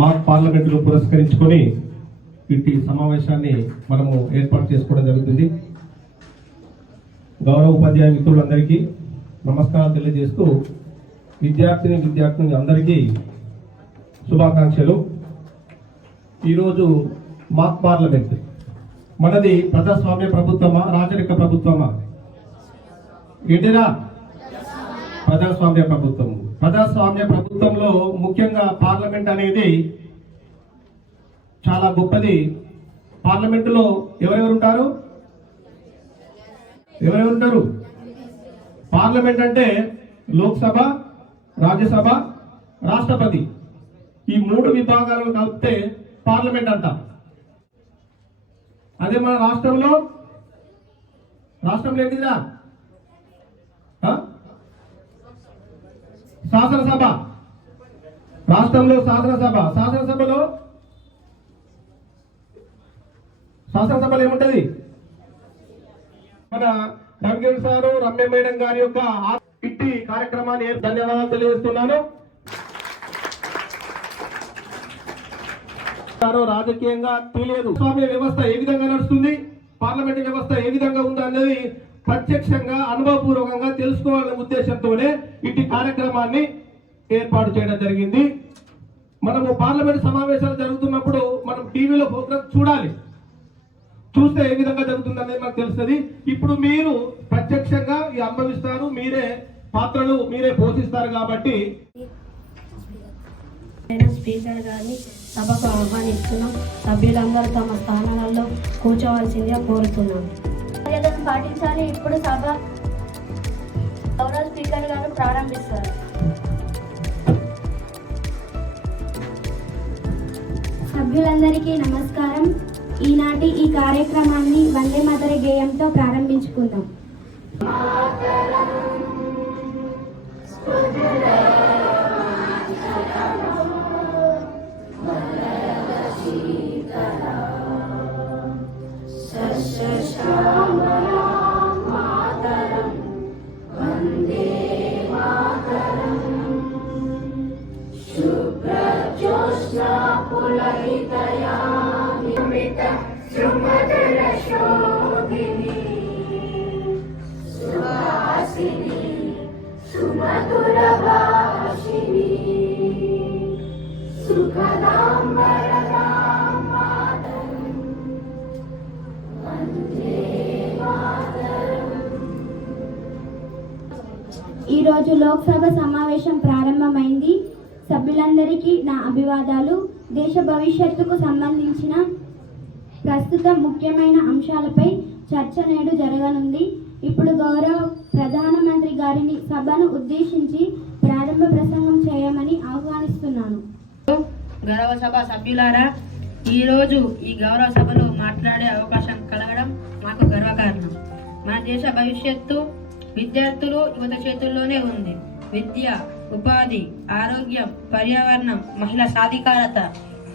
మాక్ పార్లమెంటును పురస్కరించుకొని ఇట్టి సమావేశాన్ని మనము ఏర్పాటు చేసుకోవడం జరుగుతుంది. గౌరవ ఉపాధ్యాయ మిత్రులందరికీ నమస్కారం తెలియజేస్తూ విద్యార్థిని అందరికీ శుభాకాంక్షలు. ఈరోజు మాక్ పార్లమెంట్ మనది ప్రజాస్వామ్య ప్రభుత్వమా రాచరిక ప్రభుత్వమా? ఏంటిరా? ప్రజాస్వామ్య ప్రభుత్వం. ప్రజాస్వామ్య ప్రభుత్వంలో ముఖ్యంగా పార్లమెంట్ అనేది చాలా గొప్పది. పార్లమెంటులో ఎవరెవరు ఉంటారు? పార్లమెంట్ అంటే లోక్సభ, రాజ్యసభ, రాష్ట్రపతి, ఈ మూడు విభాగాలను కలిపితే పార్లమెంట్ అంటాం. అదే మన రాష్ట్రంలో ఏంటిదా? శాసనసభ. రాష్ట్రంలో శాసనసభలో ఏముంటది? మన రంగేల్ సారు, రమ్య మేడం గారి యొక్క ఇట్టి కార్యక్రమాన్ని ధన్యవాదాలు తెలియజేస్తున్నాను. రాజకీయంగా తెలియదు స్వామ్య వ్యవస్థ ఏ విధంగా నడుస్తుంది, పార్లమెంట్ వ్యవస్థ ఏ విధంగా ఉంది అనేది ప్రత్యక్షంగా అనుభవపూర్వకంగా తెలుసుకోవాలనే ఉద్దేశంతోనే ఇటు కార్యక్రమాన్ని ఏర్పాటు చేయడం జరిగింది. మనము పార్లమెంట్ సమావేశాలు జరుగుతున్నప్పుడు మనం టీవీలో ప్రోగ్రామ్ చూస్తే ఏ విధంగా జరుగుతుంది అనేది మనకు తెలుస్తుంది. ఇప్పుడు మీరు ప్రత్యక్షంగా అనుభవిస్తారు, మీరే పోషిస్తారు. కాబట్టి స్పీకర్ గారిని సభకు ఆహ్వానిస్తున్నాం. సభ్యులందరూ తమ స్థానాలలో కూర్చోవలసిందిగా కోరుతున్నాం. మర్యాదను పాటించాలి. ఇప్పుడు సభ గౌరవ స్పీకర్ గారు ప్రారంభిస్తారు. సభ్యులందరికీ నమస్కారం. ఈనాటి ఈ కార్యక్రమాన్ని వందే మాతర గేయంతో ప్రారంభించుకుందాం. ఈరోజు లోక్సభ సమావేశం ప్రారంభమైంది. సభ్యులందరికీ నా అభివాదాలు. దేశ భవిష్యత్తుకు సంబంధించిన ప్రస్తుత ముఖ్యమైన అంశాలపై చర్చ నేడు జరగనుంది. ఇప్పుడు గౌరవ ప్రధానమంత్రి గారిని సభను ఉద్దేశించి ప్రారంభ ప్రసంగం చేయమని ఆహ్వానిస్తున్నాను. గౌరవ సభ సభ్యులారా, ఈరోజు ఈ గౌరవ సభలో మాట్లాడే అవకాశం కలగడం మాకు గర్వకారణం. మన దేశ భవిష్యత్తు విద్యార్థులు, యువత చేతుల్లోనే ఉంది. విద్య, ఉపాధి, ఆరోగ్యం, పర్యావరణం, మహిళా సాధికారత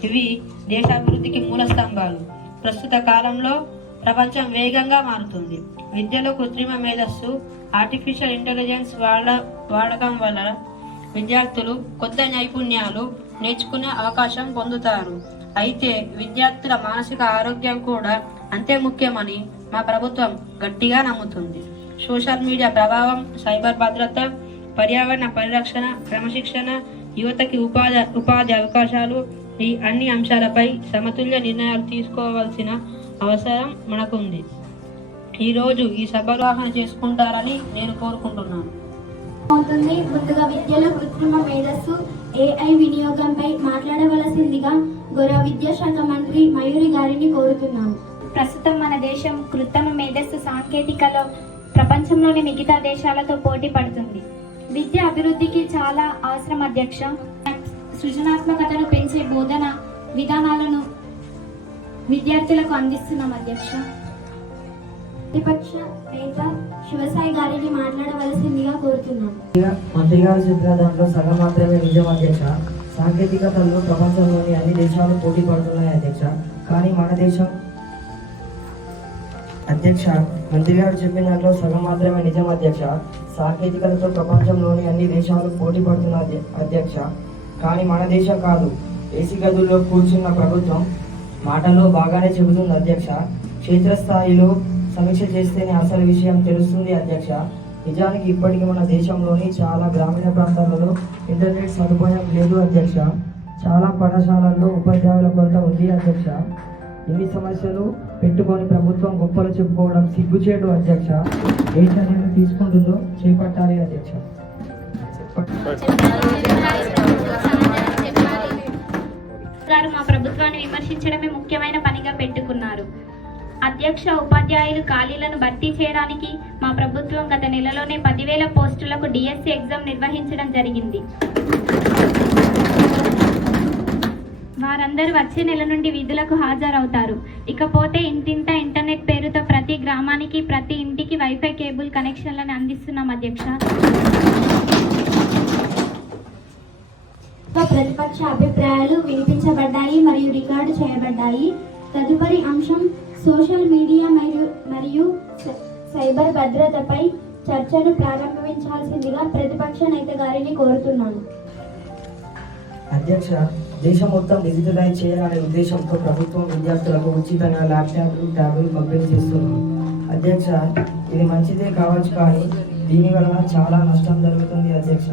ఇవి దేశాభివృద్ధికి మూల స్తంభాలు. ప్రస్తుత కాలంలో ప్రపంచం వేగంగా మారుతుంది. విద్యలో కృత్రిమ మేధస్సు, ఆర్టిఫిషియల్ ఇంటెలిజెన్స్ వాడకం వల్ల విద్యార్థులు కొత్త నైపుణ్యాలు నేర్చుకునే అవకాశం పొందుతారు. అయితే విద్యార్థుల మానసిక ఆరోగ్యం కూడా అంతే ముఖ్యమని మా ప్రభుత్వం గట్టిగా నమ్ముతుంది. సోషల్ మీడియా ప్రభావం, సైబర్ భద్రత, పర్యావరణ పరిరక్షణ, క్రమశిక్షణ, యువతకి ఉపాధి అవకాశాలు ఈ అన్ని అంశాలపై సమతుల్య నిర్ణయాలు తీసుకోవాల్సిన అవసరం మనకుంది. ఈరోజు ఈ సభ నిర్వహణ చేసుకుంటారని నేను కోరుకుంటున్నాను. ముందుగా విద్యలో కృత్రిమ మేధస్సు AI వినియోగంపై మాట్లాడవలసిందిగా గౌరవ విద్యాశాఖ మంత్రి మయూరి గారిని కోరుతున్నాను. ప్రస్తుతం మన దేశం కృత్రిమ మేధస్సు సాంకేతికలో ప్రపంచంలోని మిగతా దేశాలతో పోటీ పడుతుంది. విద్య అభివృద్ధికి చాలా అవసరం అధ్యక్ష. సృజనాత్మకతను పెంచే బోధన విధానాలను విద్యార్థులకు అందిస్తున్నాం అధ్యక్ష. ప్రతిపక్ష నేత శివసాయి గారిని మాట్లాడవలసిందిగా కోరుతున్నాను. మంత్రి గారు చెప్పిన దాంట్లో సగం మాత్రమే నిజం అధ్యక్ష. సాంకేతికతల్లో ప్రపంచంలోని అన్ని దేశాలు పోటీ పడుతున్నాయి అధ్యక్ష. కానీ మన దేశం అధ్యక్ష, మంత్రి గారు చెప్పిన దాంట్లో సగం మాత్రమే నిజం అధ్యక్ష. సాంకేతికతతో ప్రపంచంలోని అన్ని దేశాలు పోటీ పడుతున్న అధ్యక్ష. కానీ మన దేశం కాదు. ఏసీ గదుల్లో కూర్చున్న ప్రభుత్వం మాటల్లో బాగానే చెబుతుంది అధ్యక్ష. క్షేత్రస్థాయిలో సమీక్ష చేస్తేనే అసలు విషయం తెలుస్తుంది అధ్యక్ష. నిజానికి ఇప్పటికీ మన దేశంలోని చాలా గ్రామీణ ప్రాంతాలలో ఇంటర్నెట్ సదుపాయం లేదు అధ్యక్ష. చాలా పాఠశాలల్లో ఉపాధ్యాయుల కొరత ఉంది అధ్యక్ష. ఇన్ని సమస్యలు పెట్టుకొని ప్రభుత్వం గొప్పలు చెప్పుకోవడం సిగ్గుచేటు అధ్యక్ష. ఏ చర్యలు తీసుకుంటుందో చేపట్టాలి అధ్యక్ష. గారు మా ప్రభుత్వాన్ని విమర్శించడమే ముఖ్యమైన పనిగా పెట్టుకున్నారు. అధ్యక్ష, ఉపాధ్యాయులు ఖాళీలను భర్తీ చేయడానికి మా ప్రభుత్వం గత నెలలోనే 10,000 పోస్టులకు డిఎస్సి ఎగ్జామ్ నిర్వహించడం జరిగింది. వారందరూ వచ్చే నెల నుండి విధులకు హాజరవుతారు. ఇకపోతే ఇంటింట ఇంటర్నెట్ పేరుతో ప్రతి గ్రామానికి ప్రతి ఇంటికి వైఫై కేబుల్ కనెక్షన్లను అందిస్తున్నాం అధ్యక్ష. ప్రతిపక్ష అభిప్రాయాలు వినిపించబడ్డాయి మరియు రికార్డు చేయబడ్డాయి. తదుపరి అంశం సోషల్ మీడియా మరియు సైబర్ భద్రతపై చర్చను ప్రారంభించాల్సిందిగా ప్రతిపక్ష నేత గారిని కోరుతున్నాను. అధ్యక్ష, దేశం మొత్తం డిజిటలైజ్ చేయాలనే ఉద్దేశంతో ప్రభుత్వం విద్యార్థులకు ఉచితంగా ల్యాప్టాప్లు ట్యాబ్లు పంపిణీ చేస్తుంది. అధ్యక్ష, ఇది మంచిదే కావచ్చు, కానీ దీనివల్ల చాలా నష్టం జరుగుతుంది అధ్యక్ష.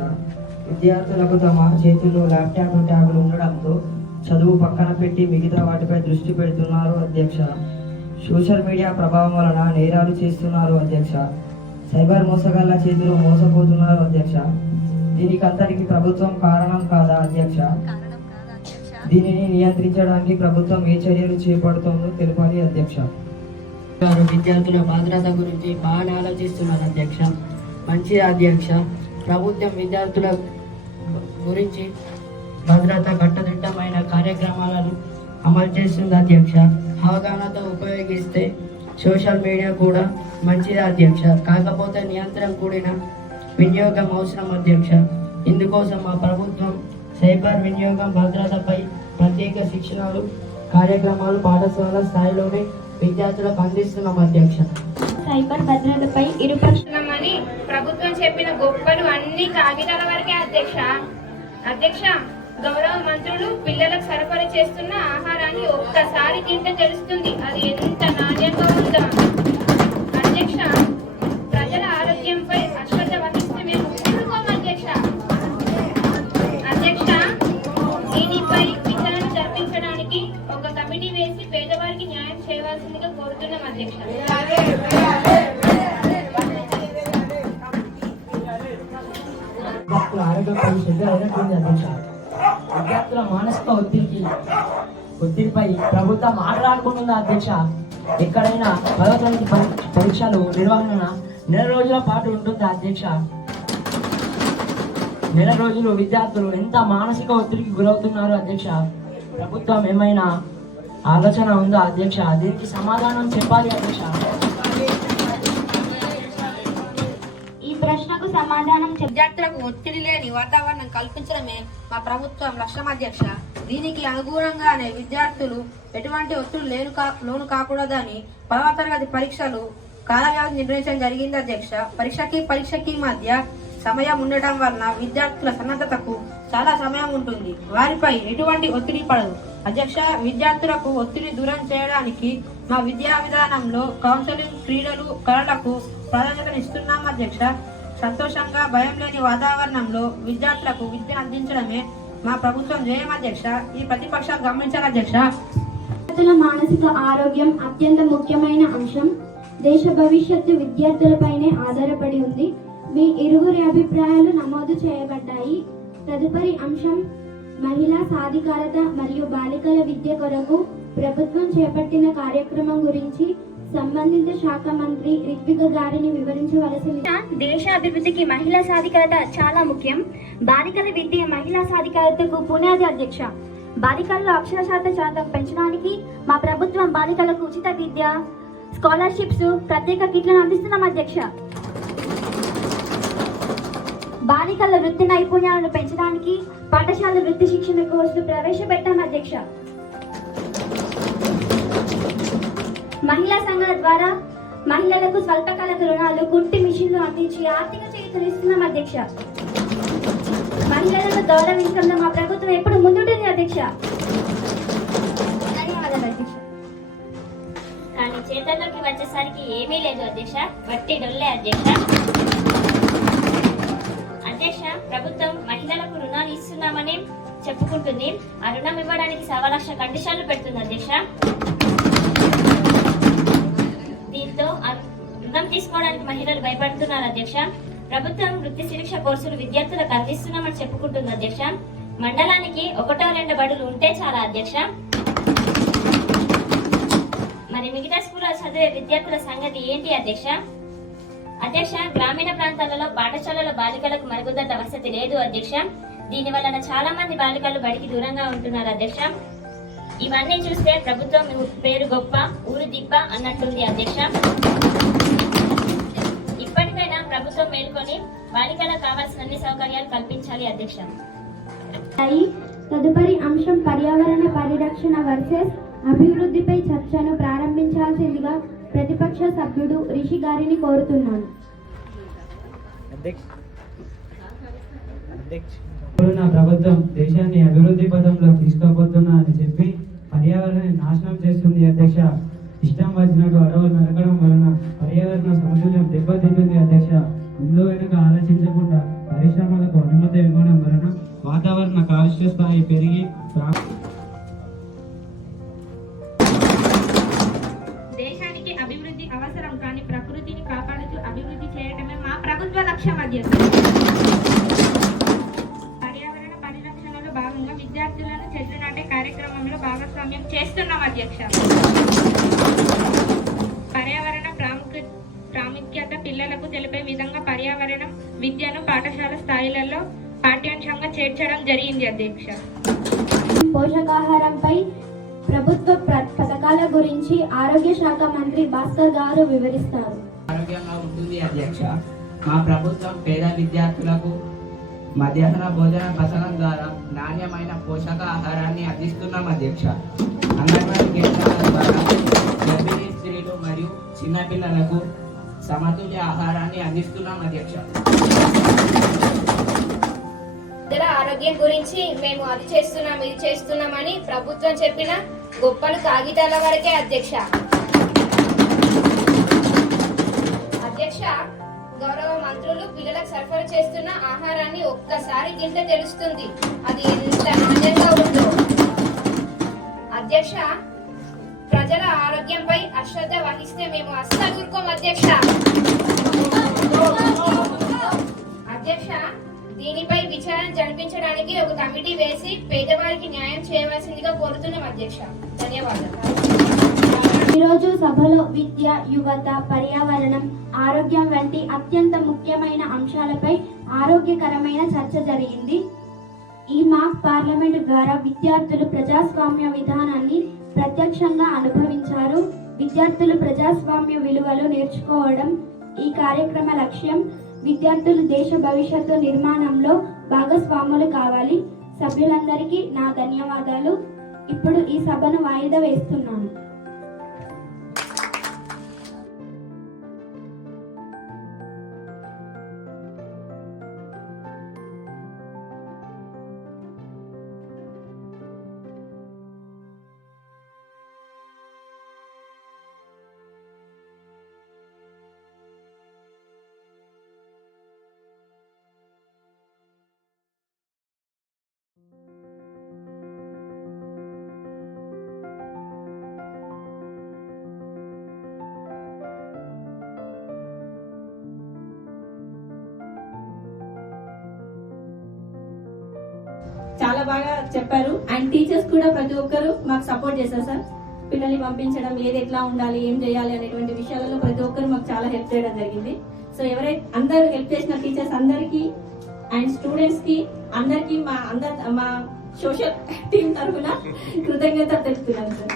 విద్యార్థులకు తమ చేతుల్లో ల్యాప్టాప్లు ట్యాబ్లు ఉండడంతో చదువు పక్కన పెట్టి మిగతా వాటిపై దృష్టి పెడుతున్నారు అధ్యక్ష. సోషల్ మీడియా ప్రభావం వలన నేరాలు చేస్తున్నారు అధ్యక్ష. సైబర్ మోసగాళ్ల చేతిలో మోసపోతున్నారు అధ్యక్ష. దీనికి అందరికీ ప్రభుత్వం కారణం కాదా అధ్యక్ష? దీనిని నియంత్రించడానికి ప్రభుత్వం ఏ చర్యలు చేపడుతుందో తెలపాలి అధ్యక్ష. విద్యార్థుల భద్రత గురించి బాగా ఆలోచిస్తున్నారు అధ్యక్ష. మంచిది అధ్యక్ష. ప్రభుత్వం విద్యార్థుల గురించి భద్రత కట్టుదిట్టమైన కార్యక్రమాలను అమలు చేస్తుంది అధ్యక్ష. అవగాహనతో ఉపయోగిస్తే సోషల్ మీడియా కూడా మంచిది అధ్యక్ష. కాకపోతే నియంత్రణ కూడిన వినియోగం అవసరం అధ్యక్ష. ఇందుకోసం మా ప్రభుత్వం సైబర్ వినియోగం భద్రతపై ప్రత్యేక శిక్షణలు కార్యక్రమాలు పాఠశాల స్థాయిలోనే విద్యార్థులకు అందిస్తున్నాం అధ్యక్ష. సైబర్ భద్రతపై ఇరుపక్షమని ప్రభుత్వం చెప్పిన గొప్పలు అన్ని కాగితాల వరకే అధ్యక్ష. గౌరవ మంత్రులు పిల్లలకు సరఫరా చేస్తున్న ఆహారాన్ని ఒక్కసారి తింటే తెలుస్తుంది అది ఎంత నాణ్యంగా ఉందో. అధ్యక్ష, ప్రజల ఆరోగ్యంపై అశ్రద్ధ వహిస్తే మేము ఊరుకోం అధ్యక్ష. దీనిపై విచారణ జరిపించడానికి ఒక కమిటీ వేసి పేదవారికి న్యాయం చేయవలసిందిగా కోరుతున్నాం అధ్యక్ష. ఆరోగ్యంపై శ్రద్ధ అయినటువంటి అధ్యక్ష. విద్యార్థుల మానసిక ఒత్తిడిపై ప్రభుత్వం మాట్లాడుకుంటుంది అధ్యక్ష. ఎక్కడైనా 10వ తరగతి పరీక్షలు నిర్వహణ నెల రోజుల పాటు ఉంటుంది అధ్యక్ష. నెల రోజులు విద్యార్థులు ఎంత మానసిక ఒత్తిడికి గురవుతున్నారు అధ్యక్ష. ప్రభుత్వం ఏమైనా ఆలోచన ఉందా అధ్యక్ష? దీనికి సమాధానం చెప్పాలి అధ్యక్ష. ప్రశ్నకు సమాధానం విద్యార్థులకు ఒత్తిడి లేని వాతావరణం కల్పించడమే మా ప్రభుత్వం లక్ష్యం అధ్యక్ష. దీనికి అనుగుణంగానే విద్యార్థులు ఎటువంటి ఒత్తిడి లోను కాకూడదని 10వ తరగతి పరీక్షలు కాల వ్యవధి నిర్ణయించడం జరిగింది అధ్యక్ష. పరీక్షకి మధ్య సమయం ఉండటం వలన విద్యార్థుల సన్నద్ధతకు చాలా సమయం ఉంటుంది. వారిపై ఎటువంటి ఒత్తిడి పడదు అధ్యక్ష. విద్యార్థులకు ఒత్తిడి దూరం చేయడానికి మా విద్యా విధానంలో కౌన్సిలింగ్, క్రీడలు, కళలకు ప్రాధాన్యతనిస్తున్నాం అధ్యక్ష. సంతోషంగా భయం లేని వాతావరణంలో విద్యార్థులకు విద్య అందించడమే మా ప్రభుత్వం ధ్యేయం అధ్యక్ష. ఈ ప్రతిపక్షాలు గమనించాలి అధ్యక్ష. విద్యార్థుల మానసిక ఆరోగ్యం అత్యంత ముఖ్యమైన అంశం. దేశ భవిష్యత్తు విద్యార్థులపైనే ఆధారపడి ఉంది. మీ ఇరువురి అభిప్రాయాలు నమోదు చేయబడ్డాయి. తదుపరి అంశం మహిళా సాధికారత మరియు బాలికల విద్య కొరకు ప్రభుత్వం చేపట్టిన కార్యక్రమం గురించి సంబంధిత శాఖ మంత్రి రిత్విక గారిని వివరించవలసింది. దేశ అభివృద్ధికి మహిళా సాధికారత చాలా ముఖ్యం. బాలికల విద్య మహిళా సాధికారతకు పునాది అధ్యక్ష. బాలికల్లో అక్షరాస్యత శాతం పెంచడానికి మా ప్రభుత్వం బాలికలకు ఉచిత విద్య, స్కాలర్షిప్స్, ప్రత్యేక కిట్లను అందిస్తున్నాం అధ్యక్ష. బాలికల వృత్తి నైపుణ్యాలను పెంచడానికి పాఠశాల వృత్తి శిక్షణ కోర్సులు ప్రవేశపెట్టాం అధ్యక్ష. మహిళా సంఘాల ద్వారా మహిళలకు స్వల్పకాలిక రుణాలు, కుట్టి మిషన్లు అందించి ఆర్థిక చేయూతనిస్తున్నాం అధ్యక్ష. మహిళలను గౌరవించడంలో మా ప్రభుత్వం ఎప్పుడు ముందుంటుంది అధ్యక్ష. ధన్యవాదాలు అధ్యక్ష. కానీ చేతల్లోకి వచ్చేసరికి ఏమీ లేదు అధ్యక్ష, వట్టి డొల్లే అధ్యక్ష. అధ్యక్ష, ప్రభుత్వం మహిళలకు రుణాలు ఇస్తున్నామని చెప్పుకుంటుంది. ఆ రుణం ఇవ్వడానికి 1,00,000 కండిషన్లు పెడుతుంది అధ్యక్ష. దీంతో ఆ రుణం తీసుకోవడానికి మహిళలు భయపడుతున్నారు అధ్యక్ష. ప్రభుత్వం వృత్తి శిక్షణ కోర్సులు విద్యార్థులకు అందిస్తున్నామని చెప్పుకుంటుంది అధ్యక్ష. మండలానికి 1-2 బడులు ఉంటే చాలా అధ్యక్ష. మరి మిగతా స్కూల్లో చదివే విద్యార్థుల సంగతి ఏంటి అధ్యక్ష? అధ్యక్ష, గ్రామీణ ప్రాంతాలలో పాఠశాలలో బాలికలకు మరుగుదొడ్ల వసతి లేదు అధ్యక్ష. దీని వలన చాలా మంది బాలికలు బడికి దూరంగా ఉంటున్నారు అధ్యక్ష. ఇవన్నీ చూస్తే ప్రభుత్వం పేరు గొప్ప, ఊరు దిబ్బ అన్నట్టుంది అధ్యక్ష. ఇప్పటికైనా ప్రభుత్వం మేల్కొని బాలికలకు కావాల్సిన అన్ని సౌకర్యాలు కల్పించాలి అధ్యక్ష. తదుపరి అంశం పర్యావరణ పరిరక్షణ వర్సెస్ అభివృద్ధిపై చర్చను ప్రారంభించాల్సిందిగా ప్రతిపక్ష సభ్యుడు రిషి గారిని కోరుతున్నాను. నా ప్రభుత్వం దేశాన్ని అభివృద్ధి పథంలో తీసుకోబోతున్నా అని చెప్పి పర్యావరణాన్ని నాశనం చేస్తుంది అధ్యక్ష. ఇష్టం వచ్చినట్టు అడవులు నరకడం వలన పర్యావరణ సమతుల్యం దెబ్బతింటుంది అధ్యక్ష. ముందు వెనుక ఆలోచించకుండా పరిశ్రమలకు అనుమతి ఇవ్వడం వలన వాతావరణ కాలుష్య స్థాయి పెరిగి దేశానికి అభివృద్ధి అవసరం, కానీ ప్రకృతిని కాపాడుతూ అభివృద్ధి చేయడమే మా ప్రభుత్వ లక్ష్యం అధ్యక్ష. పర్యావరణ పరిరక్షణలో భాగంగా విద్యార్థులను చెట్లు నాటే కార్యక్రమంలో భాగస్వామ్యం చేస్తున్నాం అధ్యక్ష. పర్యావరణ ప్రాముఖ్యత పిల్లలకు తెలిపే విధంగా పర్యావరణ విద్యను పాఠశాల స్థాయిలలో పాఠ్యాంశంగా చేర్చడం జరిగింది అధ్యక్ష. పోషకాహారంపై ప్రభుత్వ పథకాల గురించి ఆరోగ్య శాఖ మంత్రి భాస్కర్ గారు వివరిస్తారు. ఆరోగ్యంగా ఉంటుంది అధ్యక్ష. మా ప్రభుత్వం పేద విద్యార్థులకు మధ్యాహ్న భోజన పథకం ద్వారా నాణ్యమైన పోషకాహారాన్ని అందిస్తున్నాం అధ్యక్ష. అంగన్వాడీ కేంద్రాల ద్వారా గర్భిణీ స్త్రీలు మరియు చిన్నపిల్లలకు సమతుల్య ఆహారాన్ని అందిస్తున్నాం అధ్యక్ష. ఆరోగ్యం గురించి మేము అది చేస్తున్నాం ఇది చేస్తున్నామని ప్రభుత్వం చెప్పిన గొప్పలు కాగితాల వరకే అధ్యక్ష. అధ్యక్ష, గౌరవ మంత్రులు పిల్లలకు సరఫరా చేస్తున్న ఆహారాన్ని ఒక్కసారి తింటే తెలుస్తుంది అది ఎంత నాణ్యంగా ఉందో. అధ్యక్ష, ప్రజల ఆరోగ్యంపై అశ్రద్ధ వహిస్తే మేము అస్సలు ఊరుకోం అధ్యక్ష. అధ్యక్ష, దీనిపై విచారణ జరిపించడానికి ఒక కమిటీ వేసి పేదవారికి న్యాయం చేయవలసిందిగా కోరుతున్నాం అధ్యక్ష. ధన్యవాదాలు. ఈరోజు సభలో విద్య, యువత, పర్యావరణం, ఆరోగ్యం వంటి అత్యంత ముఖ్యమైన అంశాలపై ఆరోగ్యకరమైన చర్చ జరిగింది. ఈ మాక్ పార్లమెంట్ ద్వారా విద్యార్థులు ప్రజాస్వామ్య విధానాన్ని ప్రత్యక్షంగా అనుభవించారు. విద్యార్థులు ప్రజాస్వామ్య విలువలు నేర్చుకోవడం ఈ కార్యక్రమ లక్ష్యం. విద్యార్థులు దేశ భవిష్యత్తు నిర్మాణంలో భాగస్వాములు కావాలి. సభ్యులందరికీ నా ధన్యవాదాలు. ఇప్పుడు ఈ సభను వాయిదా వేస్తున్నాను. చాలా బాగా చెప్పారు. అండ్ టీచర్స్ కూడా ప్రతి ఒక్కరు మాకు సపోర్ట్ చేశారు సార్. పిల్లల్ని పంపించడం, ఏది ఎట్లా ఉండాలి, ఏం చేయాలి అనేటువంటి విషయాలలో ప్రతి ఒక్కరు మాకు చాలా హెల్ప్ చేయడం జరిగింది. సో ఎవరైతే అందరూ హెల్ప్ చేసిన టీచర్స్ అందరికీ అండ్ స్టూడెంట్స్ కి అందరికీ మా సోషల్ టీం తరఫున కృతజ్ఞత తెలుపుతున్నాను సార్.